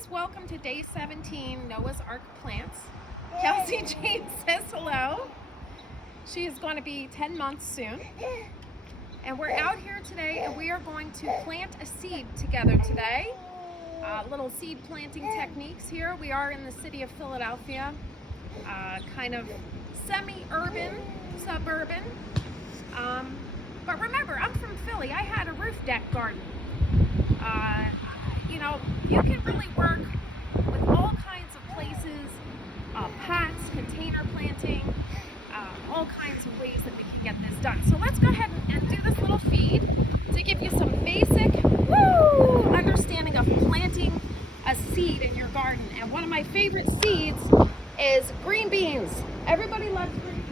guys, welcome to day 17, Noah's Ark Plants. Kelsey Jane says hello. She is going to be 10 months soon. And we're out here today and we are going to plant a seed together today. Little seed planting techniques here. We are in the city of Philadelphia, kind of semi-urban, suburban. But remember, I'm from Philly. I had a roof deck garden. You know, you can really work with all kinds of places, pots, container planting, all kinds of ways that we can get this done. So let's go ahead and do this little feed to give you some basic understanding of planting a seed in your garden. And one of my favorite seeds is green beans. Everybody loves green beans.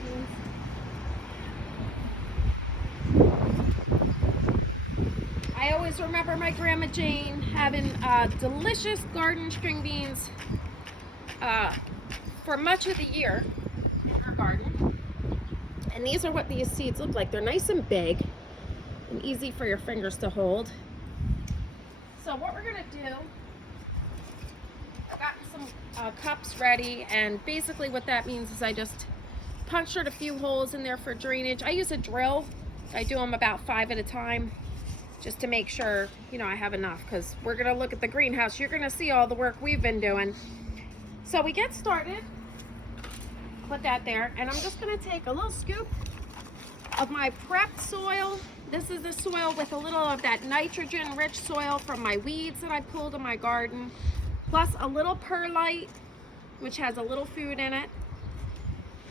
I always remember my Grandma Jane having delicious garden string beans for much of the year in her garden. And these are what these seeds look like. They're nice and big and easy for your fingers to hold. So what we're gonna do, I've gotten some cups ready, and basically what that means is I just punctured a few holes in there for drainage. I use a drill. I do them about 5 at a time, just to make sure, you know, I have enough, because we're gonna look at the greenhouse. You're gonna see all the work we've been doing. So we get started, put that there, and I'm just gonna take a little scoop of my prepped soil. This is the soil with a little of that nitrogen rich soil from my weeds that I pulled in my garden, plus a little perlite, which has a little food in it.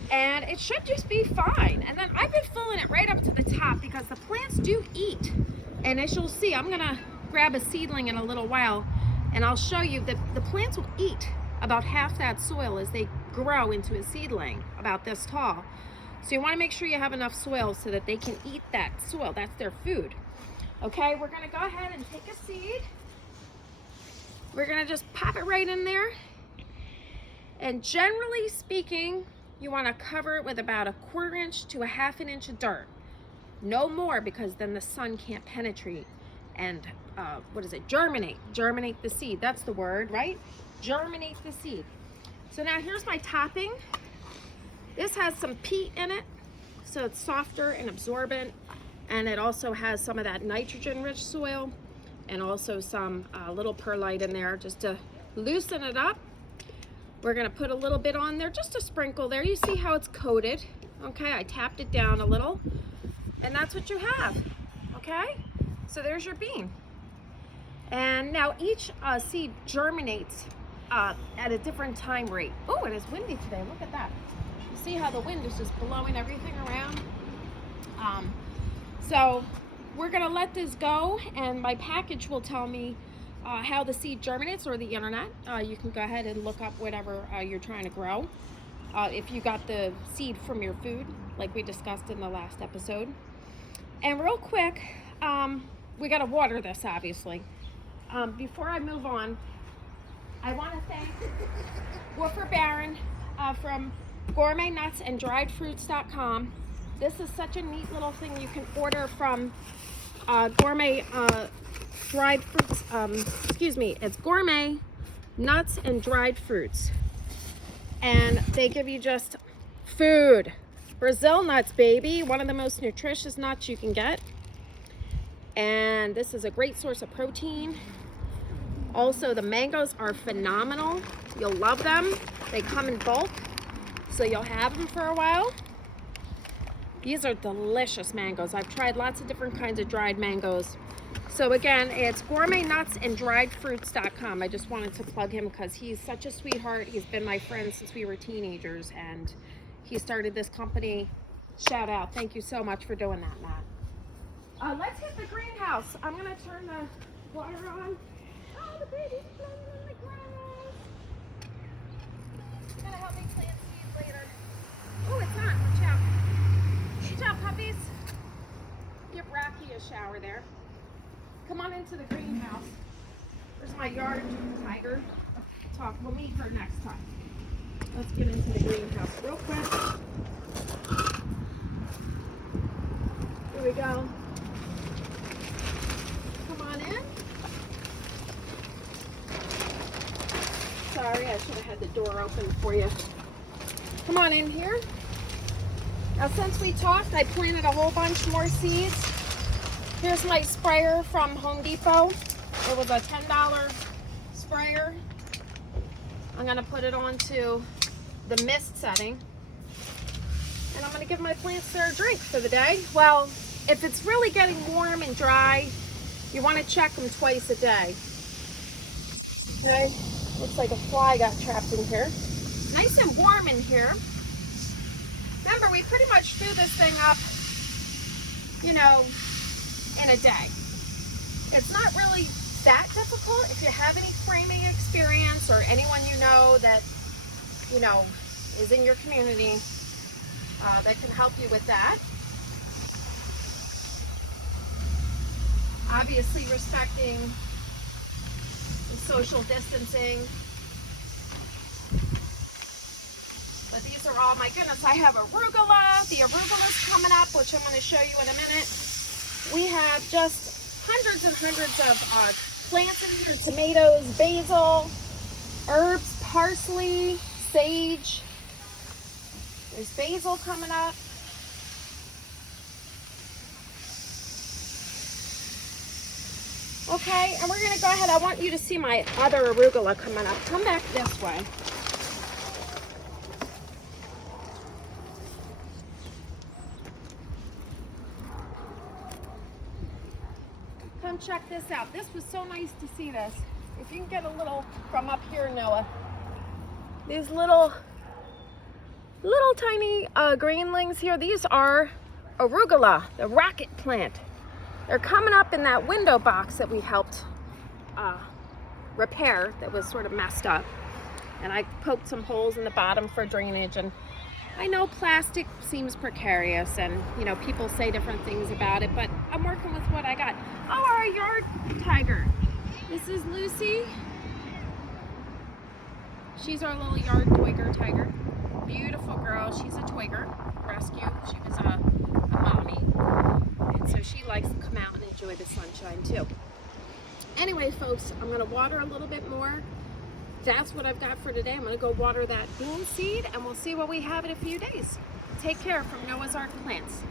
And it should just be fine. And then I've been filling it right up to the top because the plants do eat. And as you'll see, I'm gonna grab a seedling in a little while and I'll show you that the plants will eat about half that soil as they grow into a seedling about this tall. So you wanna make sure you have enough soil so that they can eat that soil. That's their food. Okay, we're gonna go ahead and take a seed. We're gonna just pop it right in there. And generally speaking, you wanna cover it with about 1/4 inch to 1/2 inch of dirt. No more, because then the sun can't penetrate and germinate the seed. That's the word, right? Germinate the seed. So now here's my topping. This has some peat in it, so it's softer and absorbent, and it also has some of that nitrogen rich soil and also some little perlite in there just to loosen it up. We're gonna put a little bit on there, just a sprinkle there. You see how it's coated. Okay, I tapped it down a little. And that's what you have, okay? So there's your bean. And now each seed germinates at a different time rate. Oh, it is windy today, look at that. You see how the wind is just blowing everything around? So we're gonna let this go, and my package will tell me how the seed germinates, or the internet. You can go ahead and look up whatever you're trying to grow. If you got the seed from your food, like we discussed in the last episode. And real quick, we gotta water this, obviously. Before I move on, I wanna thank Woofer Barron from gourmetnutsandDriedFruits.com. This is such a neat little thing you can order from Gourmet Dried Fruits, it's Gourmet Nuts and Dried Fruits. And they give you just food. Brazil nuts, baby, one of the most nutritious nuts you can get. And this is a great source of protein. Also, the mangoes are phenomenal. You'll love them. They come in bulk, so you'll have them for a while. These are delicious mangoes. I've tried lots of different kinds of dried mangoes. So again, it's gourmetnutsandDriedFruits.com. I just wanted to plug him because he's such a sweetheart. He's been my friend since we were teenagers, and he started this company. Shout out. Thank you so much for doing that, Matt. Let's hit the greenhouse. I'm going to turn the water on. Oh, the baby's playing in the grass. It's going to help me plant seeds later. Oh, it's on. Watch out. Watch out, puppies. Give Rocky a shower there. Come on into the greenhouse. There's my yard tiger. We'll meet her next time. Let's get into the greenhouse real quick. Here we go. Come on in. Sorry, I should have had the door open for you. Come on in here. Now, since we talked, I planted a whole bunch more seeds. Here's my sprayer from Home Depot. It was a $10 sprayer. I'm gonna put it onto the mist setting. And I'm gonna give my plants their drink for the day. Well, if it's really getting warm and dry, you wanna check them twice a day. Okay, looks like a fly got trapped in here. Nice and warm in here. Remember, we pretty much threw this thing up, you know, in a day. It's not really that difficult. If you have any framing experience or anyone you know that, you know, is in your community that can help you with that. Obviously respecting the social distancing. But these are all, my goodness, I have arugula. The arugula's coming up, which I'm going to show you in a minute. We have just hundreds and hundreds of plants in here. Tomatoes, basil, herbs, parsley, sage. There's basil coming up. Okay, and we're going to go ahead. I want you to see my other arugula coming up. Come back this way. Come check this out. This was so nice to see this. If you can get a little from up here, Noah. These little tiny greenlings here. These are arugula, the rocket plant. They're coming up in that window box that we helped repair that was sort of messed up. And I poked some holes in the bottom for drainage. And I know plastic seems precarious and, you know, people say different things about it, but I'm working with what I got. Oh, our yard tiger. This is Lucy. She's our little yard tiger. Beautiful girl. She's a Twigger rescue. She was a mommy. And so she likes to come out and enjoy the sunshine too. Anyway, folks, I'm going to water a little bit more. That's what I've got for today. I'm going to go water that bean seed and we'll see what we have in a few days. Take care from Noah's Ark Plants.